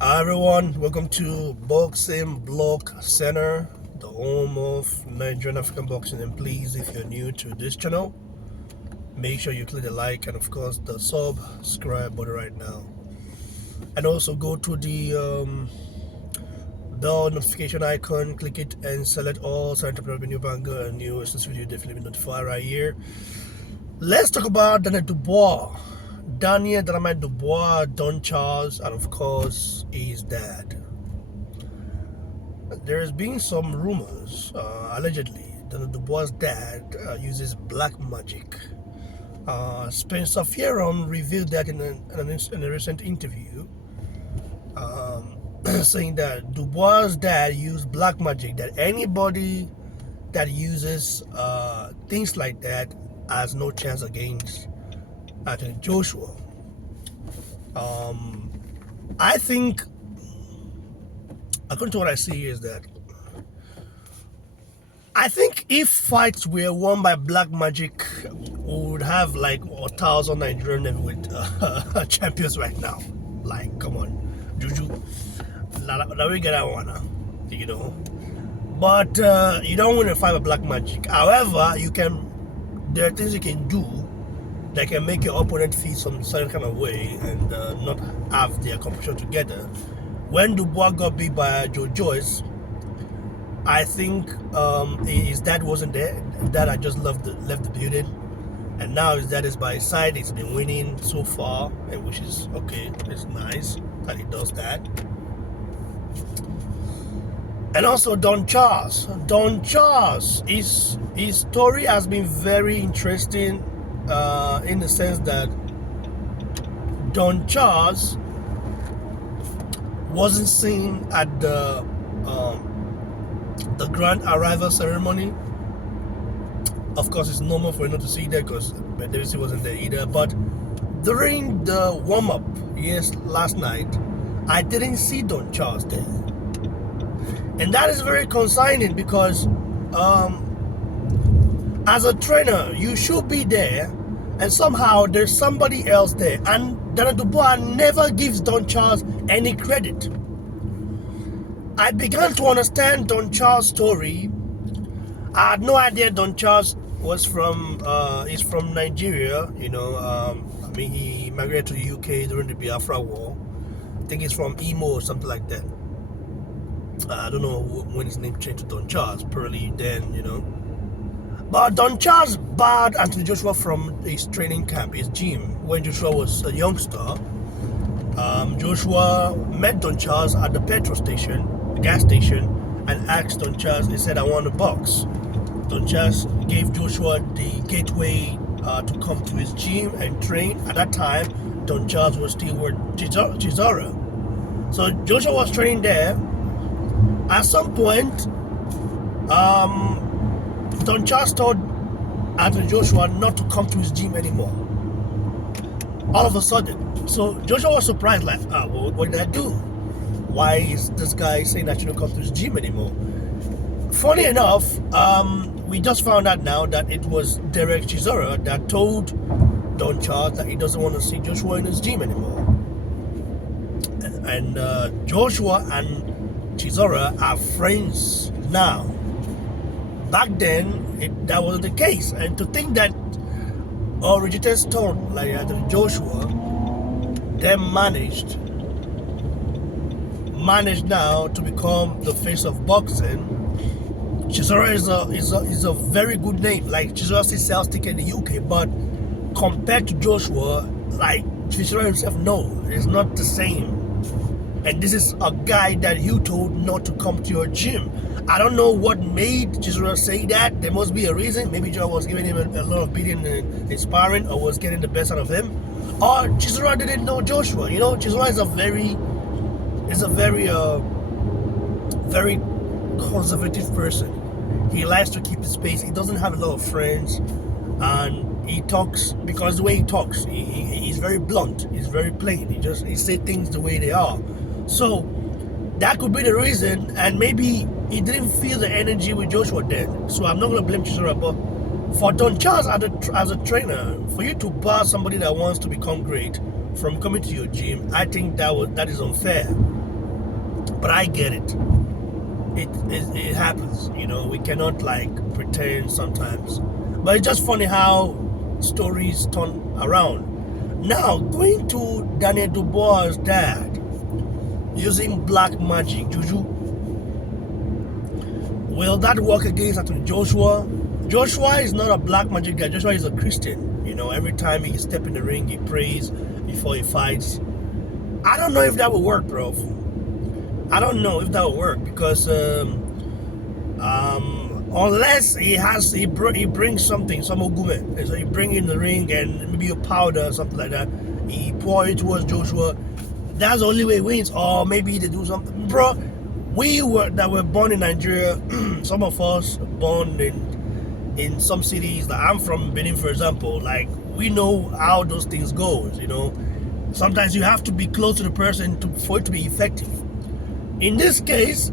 Hi everyone, welcome to Boxing Block Center, the home of Nigerian African boxing. And please, if you're new to this channel, make sure you click the like and of course the subscribe button right now. And also go to the bell notification icon, click it and select all so entrepreneur new banger and new this video definitely be notified right here. Let's talk about Daniel Dubois. Daniel Dubois, Don Charles, and of course his dad. There's been some rumors, allegedly, that Dubois' dad uses black magic. Spencer Fearon revealed that in a recent interview, saying that Dubois' dad used black magic, that anybody that uses things like that has no chance against Joshua. I think, according to what I see, is that I think if fights were won by black magic, we would have like 1,000 Nigerian heavyweight champions right now. Like, come on, Juju. Now we get that one, you know. But you don't win a fight with black magic. However, there are things you can do that can make your opponent feel some certain kind of way and not have their competition together. When Dubois got beat by Juju, I think his dad wasn't there. His dad had just left the building, and now his dad is by his side. He's been winning so far, and which is okay. It's nice that he does that. And also Don Charles. His story has been very interesting in the sense that Don Charles wasn't seen at the grand arrival ceremony. Of course, it's normal for you not to see that because Davis wasn't there either. But during the warm-up, last night, I didn't see Don Charles there. And that is very concerning because as a trainer, you should be there, and somehow there's somebody else there. And Daniel Dubois never gives Don Charles any credit. I began to understand Don Charles' story. I had no idea Don Charles was he's from Nigeria, you know. I mean, he migrated to the UK during the Biafra War. I think he's from Imo or something like that. I don't know when his name changed to Don Charles, probably then, you know. But Don Charles barred Anthony Joshua from his training camp, his gym, when Joshua was a youngster. Joshua met Don Charles at the petrol station, gas station, and asked Don Charles. He said, "I want to box." Don Charles gave Joshua the gateway to come to his gym and train. At that time, Don Charles was still with Chisora. So Joshua was training there. At some point, Don Charles told Anthony Joshua not to come to his gym anymore. All of a sudden. So Joshua was surprised, like, well, what did I do? Why is this guy saying I shouldn't come to his gym anymore? Funny enough, we just found out now that it was Derek Chisora that told Don Charles that he doesn't want to see Joshua in his gym anymore. And Joshua and Chisora are friends now. Back then, that wasn't the case. And to think that originated stone like Joshua then managed now to become the face of boxing. Chisora is a very good name. Like, Chisora still sells tickets in the UK, but compared to Joshua, like Chisora himself, no, it's not the same. And this is a guy that you told not to come to your gym. I don't know what made Chisora say that. There must be a reason. Maybe Joshua was giving him a lot of beating and inspiring, or was getting the best out of him. Or Chisora didn't know Joshua. You know, Chisora is a very conservative person. He likes to keep his space. He doesn't have a lot of friends, and he talks because the way he talks, he's very blunt. He's very plain. He says things the way they are. So that could be the reason, and maybe he didn't feel the energy with Joshua then. So I'm not going to blame Chisora, but for Don Charles as a trainer, for you to bar somebody that wants to become great from coming to your gym, I think that is unfair. But I get it. It happens, you know. We cannot like pretend sometimes. But it's just funny how stories turn around. Now, going to Daniel Dubois' dad, using black magic, Juju, will that work against Anthony Joshua? Joshua is not a black magic guy. Joshua is a Christian. You know, every time he steps in the ring, he prays before he fights. I don't know if that will work, bro. I don't know if that will work because unless he brings something, some ogume, so he bring in the ring and maybe a powder or something like that. He pour it towards Joshua. That's the only way he wins. Or maybe they do something, bro. We were born in Nigeria. Some of us born in some cities. Like I'm from Benin, for example. Like we know how those things goes. You know, sometimes you have to be close to the person for it to be effective. In this case,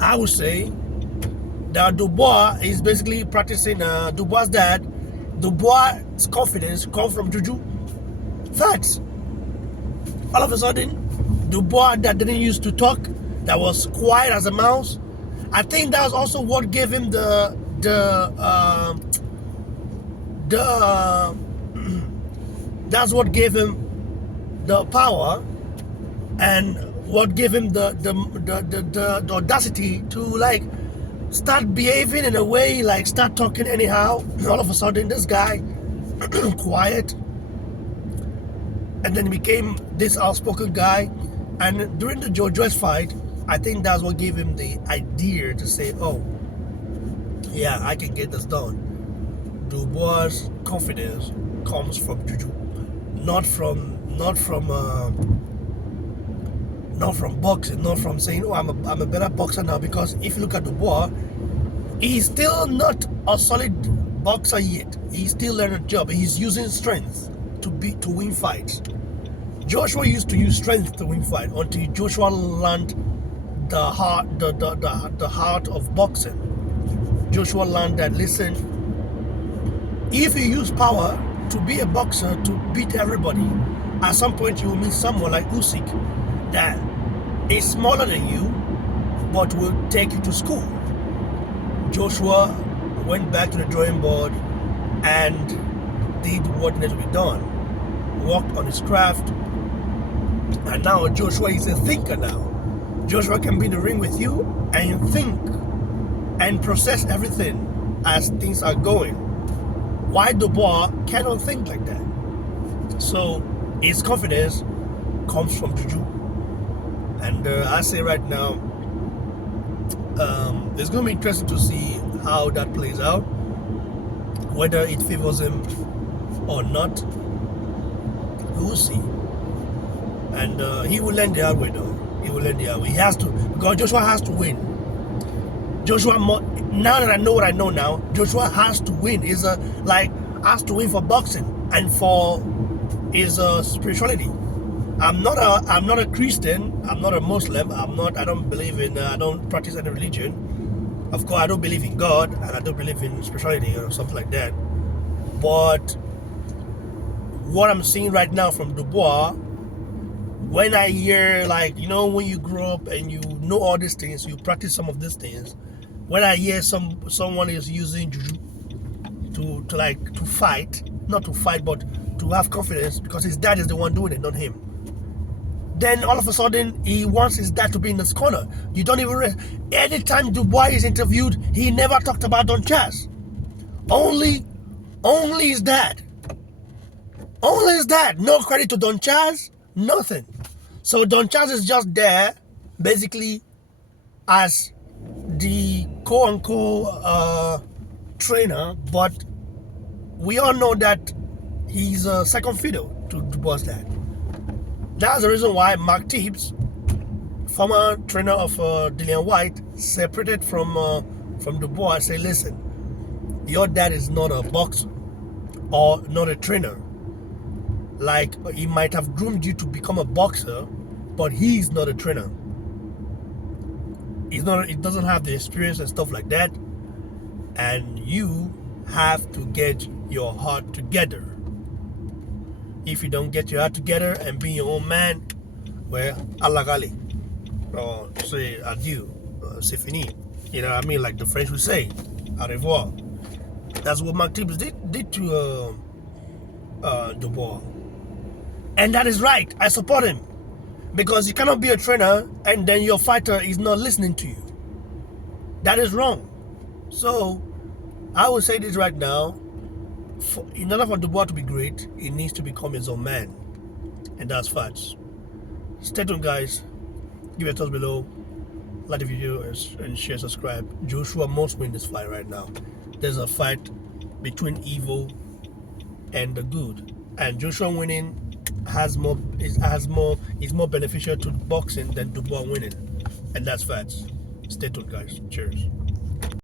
I would say that Dubois is basically practicing Dubois' dad. Dubois' confidence comes from Juju. Facts. All of a sudden, Dubois that didn't used to talk, that was quiet as a mouse. I think that was also what gave him that's what gave him the power and what gave him the audacity to like start behaving in a way, like start talking anyhow. All of a sudden, this guy quiet, and then he became this outspoken guy. And during the Jojo's fight, I think that's what gave him the idea to say, "Oh, yeah, I can get this done." Dubois' confidence comes from Juju, not from boxing, not from saying, "Oh, I'm a better boxer now." Because if you look at Dubois, he's still not a solid boxer yet. He's still learning a job. He's using strength to win fights. Joshua used to use strength to win fight until Joshua learned the heart of boxing. Joshua learned that, listen, if you use power to be a boxer to beat everybody, at some point you will meet someone like Usyk that is smaller than you but will take you to school. Joshua went back to the drawing board and did what needed to be done, worked on his craft, and now Joshua is a thinker now. Joshua can be in the ring with you and think and process everything as things are going. Why Dubois cannot think like that? So his confidence comes from Juju. And I say right now, it's going to be interesting to see how that plays out, whether it favors him or not. We will see. And he will learn the hard way, though. He will learn the hard way. He has to, because Joshua has to win. Joshua, now that I know what I know now, Joshua has to win. He's has to win for boxing and for his spirituality. I'm not a Christian. I'm not a Muslim. I don't believe in. I don't practice any religion. Of course, I don't believe in God and I don't believe in spirituality or something like that. But what I'm seeing right now from Dubois, when I hear, like, you know, when you grow up and you know all these things, you practice some of these things. When I hear someone is using Juju to fight, not to fight, but to have confidence because his dad is the one doing it, not him. Then all of a sudden he wants his dad to be in his corner. You don't even. Anytime Dubois is interviewed, he never talked about Don Chaz. Only his dad. Only his dad. No credit to Don Chaz. Nothing. So Don Chaz is just there, basically, as the quote-unquote trainer, but we all know that he's a second fiddle to Dubois' dad. That's the reason why Mark Tibbs, former trainer of Dillian White, separated from Dubois, say, listen, your dad is not a boxer or not a trainer. Like, he might have groomed you to become a boxer, but he's not a trainer. He doesn't have the experience and stuff like that. And you have to get your heart together. If you don't get your heart together and be your own man, well, Allah Gali. or say adieu, c'est fini. You know what I mean? Like the French would say, au revoir. That's what Mark Tibbs did to Dubois. And that is right. I support him. Because you cannot be a trainer and then your fighter is not listening to you. That is wrong. So, I will say this right now. In order for Dubois to be great, he needs to become his own man. And that's facts. Stay tuned, guys. Give your thoughts below. Like the video and share, subscribe. Joshua must win this fight right now. There's a fight between evil and the good. And Joshua winning is more beneficial to boxing than Dubois winning. And that's facts. Stay tuned, guys. Cheers.